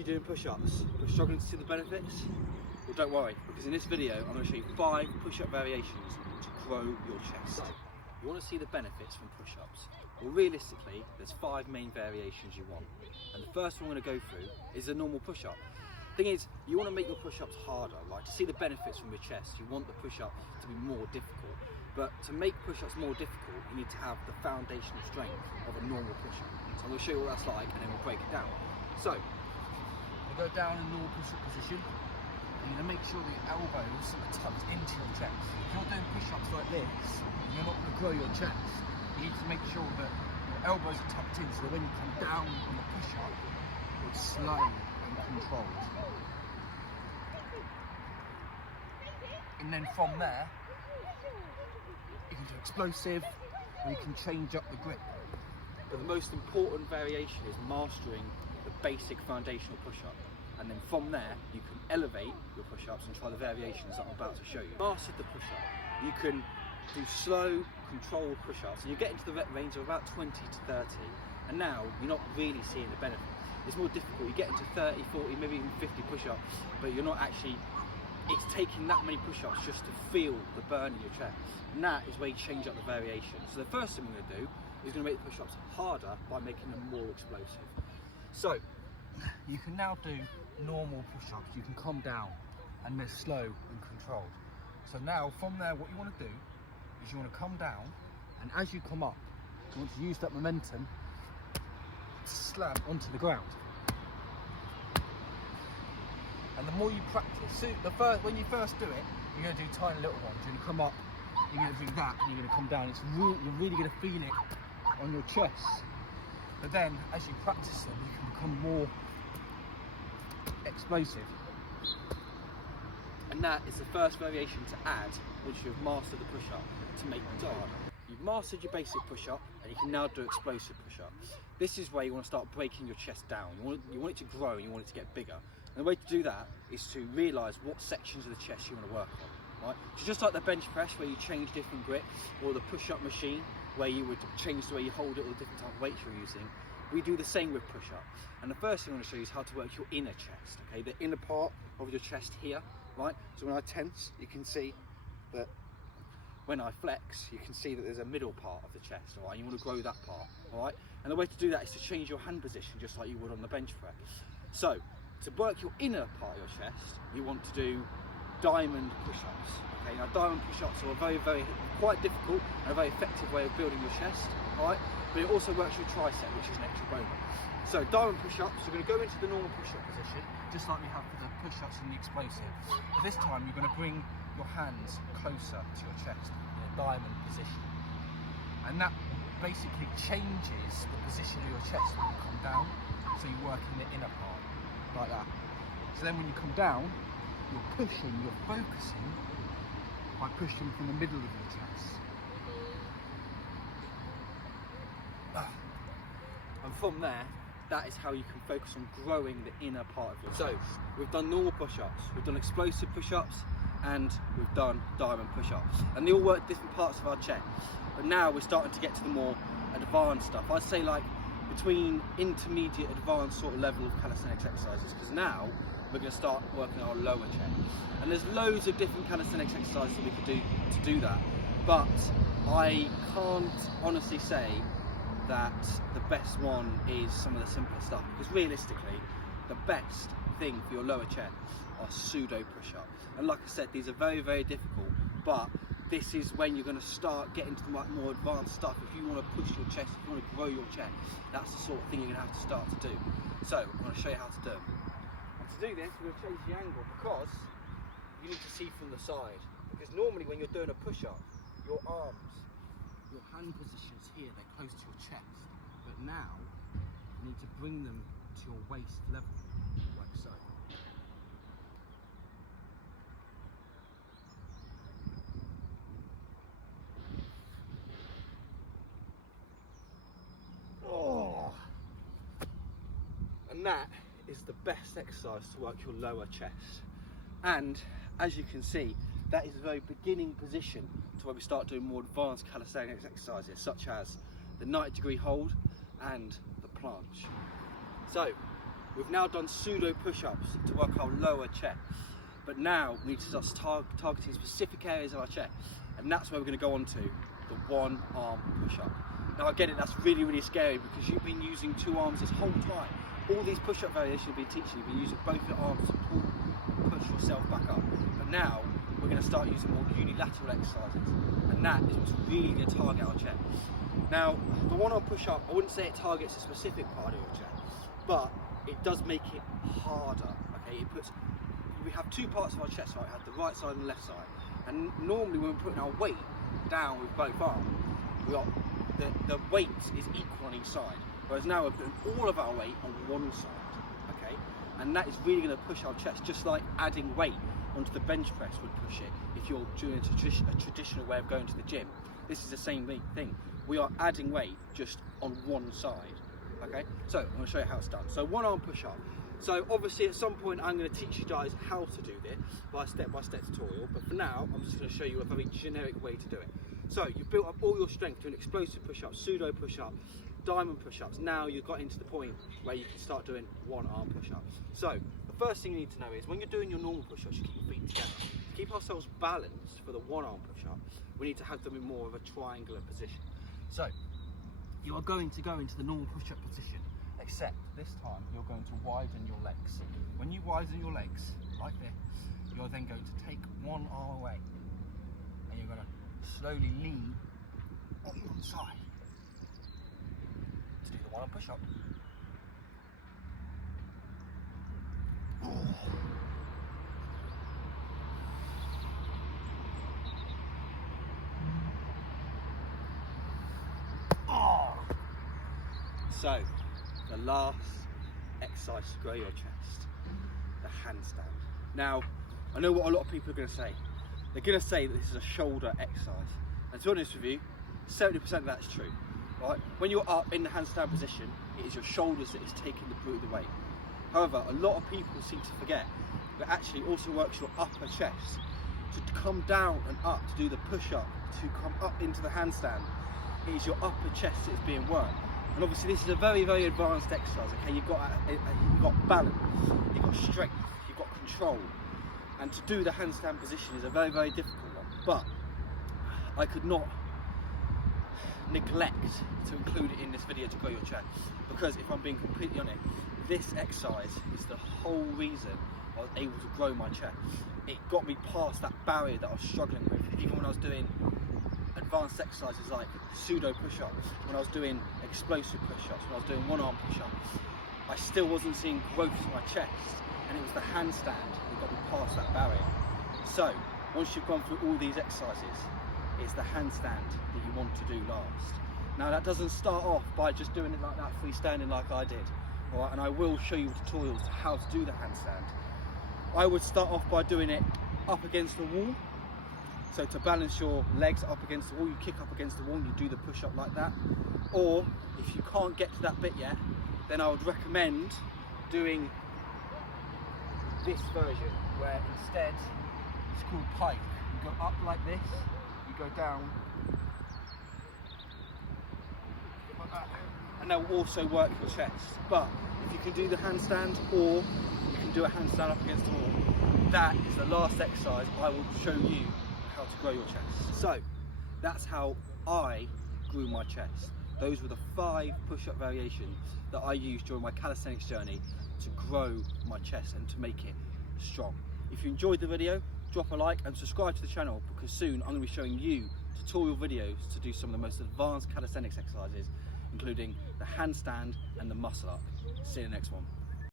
you doing push-ups but struggling to see the benefits? Well, don't worry, because in this video I'm going to show you 5 push-up variations to grow your chest. You want to see the benefits from push-ups? Well, realistically, there's 5 main variations you want. And the first one I'm going to go through is a normal push-up. Thing is, you want to make your push-ups harder, right? To see the benefits from your chest, you want the push-up to be more difficult. But to make push-ups more difficult, you need to have the foundational strength of a normal push-up. So I'm going to show you what that's like, and then we'll break it down. So, you go down in a normal push-up position, and you're going to make sure that your elbows are tucked into your chest. If you're doing push-ups like this, and you're not going to grow your chest, you need to make sure that your elbows are tucked in, so that when you come down on the push-up, it's slow and controlled. And then from there, you can do explosive, or you can change up the grip. But the most important variation is mastering the basic foundational push-up. And then from there, you can elevate your push-ups and try the variations that I'm about to show you. Mastered the push-up, you can do slow, controlled push-ups, and you get into the range of about 20 to 30. And now, you're not really seeing the benefit. It's more difficult, you get into 30, 40, maybe even 50 push-ups, but you're not actually, it's taking that many push-ups just to feel the burn in your chest. And that is where you change up the variation. So the first thing we're going to do is going to make the push-ups harder by making them more explosive. So, you can now do normal push-ups. You can calm down and they're slow and controlled. So now from there, what you want to do is you want to come down, and as you come up, you want to use that momentum to slam onto the ground. And the more you practice, so when you first do it, you're going to do tiny little ones. You're going to come up, you're going to do that, and you're going to come down. You're really going to feel it on your chest. But then, as you practice them, you can become more explosive. And that is the first variation to add once you've mastered the push-up to make them harder. You've mastered your basic push-up, and you can now do explosive push-ups. This is where you want to start breaking your chest down. You want it to grow, and you want it to get bigger. And the way to do that is to realise what sections of the chest you want to work on. Right? So just like the bench press, where you change different grips, or the push-up machine, where you would change the way you hold it, or the different type of weights you're using, we do the same with push-up. And the first thing I want to show you is how to work your inner chest, okay? The inner part of your chest here, right? So when I tense, you can see that when I flex, you can see that there's a middle part of the chest, all right? You want to grow that part, all right? And the way to do that is to change your hand position, just like you would on the bench press. So, to work your inner part of your chest, you want to do diamond push-ups. Okay, now diamond push-ups are quite difficult and a very effective way of building your chest, all right? But it also works your tricep, which is an extra bonus. So diamond push-ups, you're going to go into the normal push-up position, just like we have for the push-ups and the explosive. But this time you're going to bring your hands closer to your chest in a diamond position. And that basically changes the position of your chest when you come down, so you work in the inner part, like that. So then when you come down, you're focusing by pushing from the middle of your chest. And from there, that is how you can focus on growing the inner part of your chest. So, we've done normal push-ups, we've done explosive push-ups, and we've done diamond push-ups. And they all work different parts of our chest. But now we're starting to get to the more advanced stuff. I'd say like between intermediate, advanced sort of level of calisthenics exercises, because now we're going to start working our lower chest. And there's loads of different calisthenics exercises that we could do to do that. But I can't honestly say that the best one is some of the simpler stuff, because realistically the best thing for your lower chest are pseudo push-ups. And like I said, these are very difficult, but this is when you're going to start getting to the more advanced stuff. If you want to push your chest, if you want to grow your chest, that's the sort of thing you're going to have to start to do. So I'm going to show you how to do it. And to do this, we're going to change the angle, because you need to see from the side. Because normally when you're doing a push-up, your arms, your hand positions here, they're close to your chest. But now, you need to bring them to your waist level, like so. Oh! And that is the best exercise to work your lower chest. And as you can see, that is a very beginning position to where we start doing more advanced calisthenics exercises, such as the 90-degree hold and the planche. So We've now done pseudo push-ups to work our lower chest, but now we need to start targeting specific areas of our chest, and that's where we're going to go on to the one arm push-up. Now I get it, that's really, really scary because you've been using two arms this whole time. All these push-up variations you've been teaching, you've been using both your arms to pull and push yourself back up. But now we're going to start using more unilateral exercises, and that is what's really going to target our chest. Now, the one-arm push-up, I wouldn't say it targets a specific part of your chest, but it does make it harder. Okay, we have two parts of our chest, right? We have the right side and the left side, and normally when we're putting our weight down with both arms, the weight is equal on each side, whereas now we're putting all of our weight on one side, okay? And that is really going to push our chest, just like adding weight onto the bench press would push it if you're doing a traditional way of going to the gym. This is the same thing. We are adding weight just on one side, okay? So I'm going to show you how it's done. So one arm push-up. So obviously at some point I'm going to teach you guys how to do this by step-by-step tutorial, but for now I'm just going to show you a very generic way to do it. So you've built up all your strength to an explosive push-up, pseudo push-up, diamond push-ups. Now you've got into the point where you can start doing one arm push-ups. So the first thing you need to know is when you're doing your normal push-ups, you keep your feet together. To keep ourselves balanced for the one arm push-up, we need to have them in more of a triangular position. So you are going to go into the normal push-up position, except this time you're going to widen your legs. When you widen your legs like this, you're then going to take one arm away and you're going to slowly lean on one side to do the one arm push-up. So, the last exercise to grow your chest, the handstand. Now, I know what a lot of people are going to say. They're going to say that this is a shoulder exercise. And to be honest with you, 70% of that is true. Right? When you're up in the handstand position, it is your shoulders that is taking the brunt of the weight. However, a lot of people seem to forget that actually also works your upper chest. To come down and up, to do the push-up, to come up into the handstand, it is your upper chest that is being worked. And obviously this is a very, very advanced exercise, okay? You've got balance, you've got strength, you've got control. And to do the handstand position is a very, very difficult one. But I could not neglect to include it in this video to grow your chest, because if I'm being completely honest, this exercise is the whole reason I was able to grow my chest. It got me past that barrier that I was struggling with, even when I was doing advanced exercises like pseudo push-ups, when I was doing explosive push-ups, when I was doing one-arm push-ups. I still wasn't seeing growth in my chest, and it was the handstand that got me past that barrier. So, once you've gone through all these exercises, it's the handstand that you want to do last. Now that doesn't start off by just doing it like that, freestanding like I did. All right, and I will show you tutorials to how to do the handstand. I would start off by doing it up against the wall. So to balance your legs up against the wall, you kick up against the wall and you do the push-up like that. Or if you can't get to that bit yet, then I would recommend doing this version, where instead it's called pike. You go up like this, you go down like that, and that will also work your chest. But if you can do the handstand, or you can do a handstand up against the wall, that is the last exercise I will show you how to grow your chest. So that's how I grew my chest. Those were the 5 push-up variations that I used during my calisthenics journey to grow my chest and to make it strong. If you enjoyed the video, drop a like and subscribe to the channel, because soon I'm going to be showing you tutorial videos to do some of the most advanced calisthenics exercises, including the handstand and the muscle up. See you in the next one.